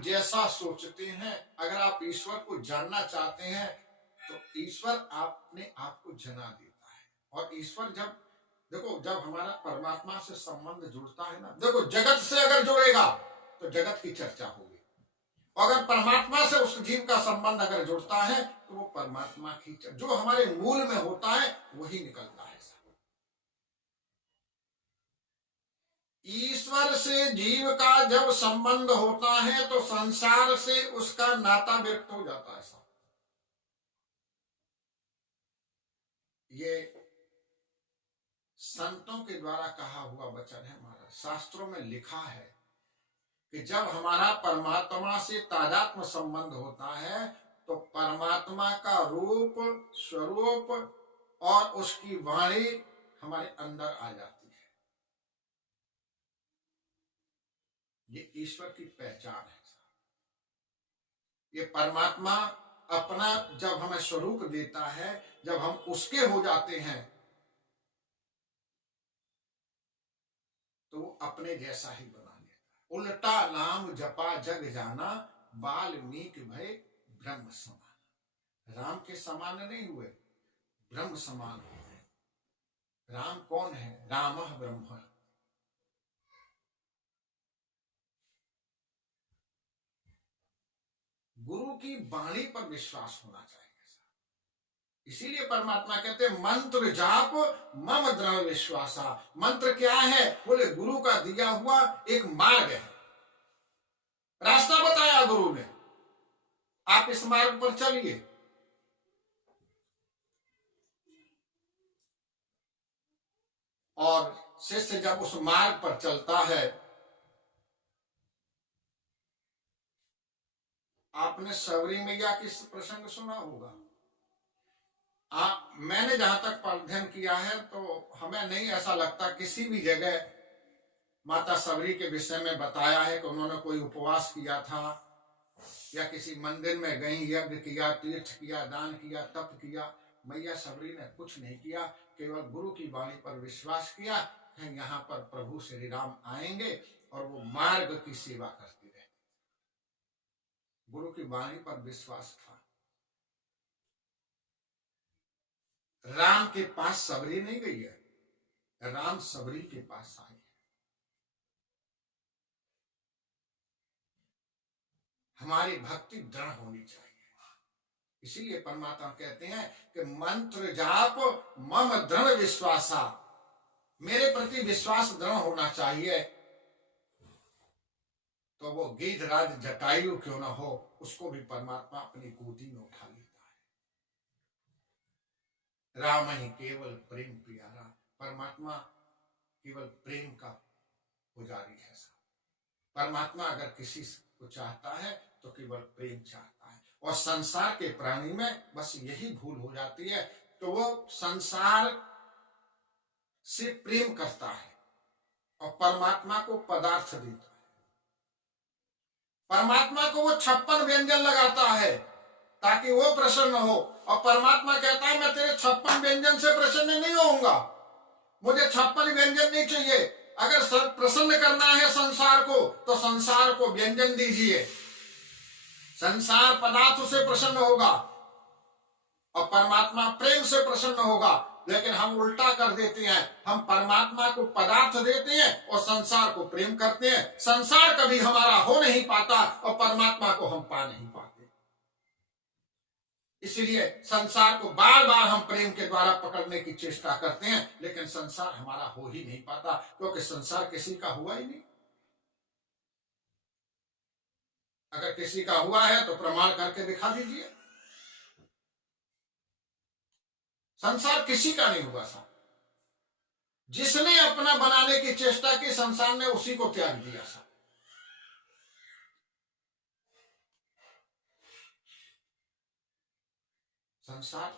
जैसा सोचते हैं, अगर आप ईश्वर को जानना चाहते हैं तो ईश्वर अपने आप को जना देता है। और ईश्वर जब देखो, जब हमारा परमात्मा से संबंध जुड़ता है ना, देखो जगत से अगर जुड़ेगा तो जगत की चर्चा होगी, अगर परमात्मा से उस जीव का संबंध अगर जुड़ता है तो वो परमात्मा की जो हमारे मूल में होता है वही निकलता है। ईश्वर से जीव का जब संबंध होता है तो संसार से उसका नाता व्यक्त हो जाता है। ये संतों के द्वारा कहा हुआ वचन है। हमारा शास्त्रों में लिखा है कि जब हमारा परमात्मा से तादात्म्य संबंध होता है तो परमात्मा का रूप, स्वरूप और उसकी वाणी हमारे अंदर आ जाती है। ये ईश्वर की पहचान है। ये परमात्मा अपना जब हमें स्वरूप देता है, जब हम उसके हो जाते हैं तो वो अपने जैसा ही बना लेता है। उल्टा नाम जपा जग जाना, वाल्मीकि भय ब्रह्म समान। राम के समान नहीं हुए, ब्रह्म समान हुए। राम कौन है? रामः ब्रह्म। गुरु की वाणी पर विश्वास होना चाहिए। इसीलिए परमात्मा कहते हैं मंत्र जाप मम दृढ़ विश्वासा। मंत्र क्या है? बोले गुरु का दिया हुआ एक मार्ग है, रास्ता बताया गुरु ने, आप इस मार्ग पर चलिए। और शिष्य जब उस मार्ग पर चलता है, आपने सबरी मैया की प्रसंग सुना होगा। मैंने जहां तक अध्ययन किया है तो हमें नहीं ऐसा लगता किसी भी जगह माता सबरी के विषय में बताया है कि उन्होंने कोई उपवास किया था या किसी मंदिर में गई, यज्ञ किया, तीर्थ किया, दान किया, तप किया। मैया सबरी ने कुछ नहीं किया, केवल गुरु की वाणी पर विश्वास किया कि यहाँ पर प्रभु श्री राम आएंगे और वो मार्ग की सेवा करते रहे। गुरु की वाणी पर विश्वास था। राम के पास सबरी नहीं गई है, राम सबरी के पास आए। हमारी भक्ति दृढ़ होनी चाहिए। इसीलिए परमात्मा कहते हैं कि मंत्र जाप मम दृढ़ विश्वासा। मेरे प्रति विश्वास दृढ़ होना चाहिए। तो वो गिद्धराज जटायु क्यों ना हो, उसको भी परमात्मा अपनी गोदी में उठा लेता है। राम ही केवल प्रेम प्यारा। परमात्मा केवल प्रेम का पुजारी है। परमात्मा अगर किसी को चाहता है तो केवल प्रेम चाहता है। और संसार के प्राणी में बस यही भूल हो जाती है, तो वो संसार से प्रेम करता है और परमात्मा को पदार्थ देता है। परमात्मा को वो 56 व्यंजन लगाता है ताकि वो प्रसन्न हो, और परमात्मा कहता है मैं तेरे 56 व्यंजन से प्रसन्न नहीं होऊंगा, मुझे 56 व्यंजन नहीं चाहिए। अगर प्रसन्न करना है संसार को तो संसार को व्यंजन दीजिए, संसार पदार्थ से प्रसन्न होगा और परमात्मा प्रेम से प्रसन्न होगा। लेकिन हम उल्टा कर देते हैं, हम परमात्मा को पदार्थ देते हैं और संसार को प्रेम करते हैं। संसार कभी हमारा हो नहीं पाता और परमात्मा को हम पा नहीं पाते। इसलिए संसार को बार बार हम प्रेम के द्वारा पकड़ने की चेष्टा करते हैं, लेकिन संसार हमारा हो ही नहीं पाता, क्योंकि संसार किसी का हुआ ही नहीं। अगर किसी का हुआ है तो प्रमाण करके दिखा दीजिए। संसार किसी का नहीं हुआ था। जिसने अपना बनाने की चेष्टा की, संसार ने उसी को त्याग दिया था। संसार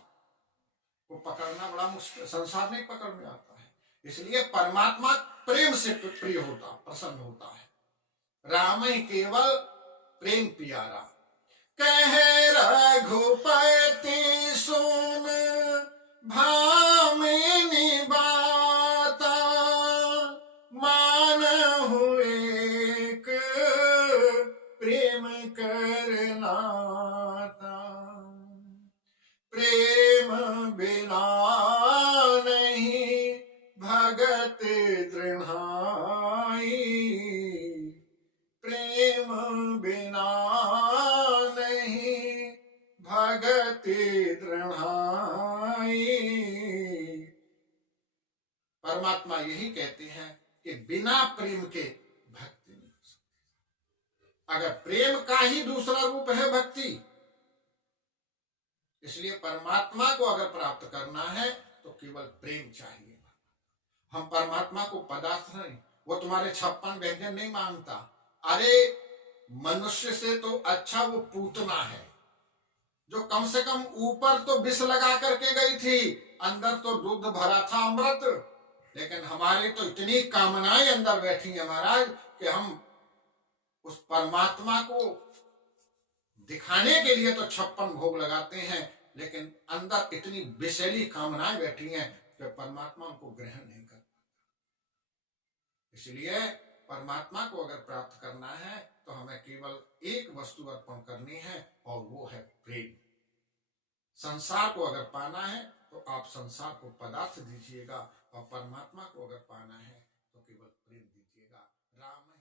को पकड़ना बड़ा मुश्किल, संसार नहीं पकड़ में आता है। इसलिए परमात्मा प्रेम से प्रिय होता, प्रसन्न होता है। राम ही केवल प्रेम प्यारा। कह रघुपति सुन भामिनी बाता, मान हुए प्रेम भगति दृढ़ाई, प्रेम बिना नहीं भगति दृढ़ाई। परमात्मा यही कहते हैं कि बिना प्रेम के भक्ति नहीं हो सकती। अगर प्रेम का ही दूसरा रूप है भक्ति, इसलिए परमात्मा को अगर प्राप्त करना है तो केवल प्रेम चाहिए। हम परमात्मा को पदार्थ नहीं, वो तुम्हारे 56 व्यंजन नहीं मांगता। अरे मनुष्य से तो अच्छा वो पूतना है, जो कम से कम ऊपर तो विष लगा करके गई थी, अंदर तो दूध भरा था अमृत। लेकिन हमारी तो इतनी कामनाएं अंदर बैठी है महाराज कि हम उस परमात्मा को दिखाने के लिए तो 56 भोग लगाते हैं, लेकिन अंदर इतनी विषैली कामनाएं बैठी हैं कि परमात्मा को ग्रहण नहीं कर पाता। इसलिए परमात्मा को अगर प्राप्त करना है तो हमें केवल एक वस्तु अर्पण करनी है, और वो है प्रेम। संसार को अगर पाना है तो आप संसार को पदार्थ दीजिएगा, और परमात्मा को अगर पाना है तो केवल प्रेम दीजिएगा। राम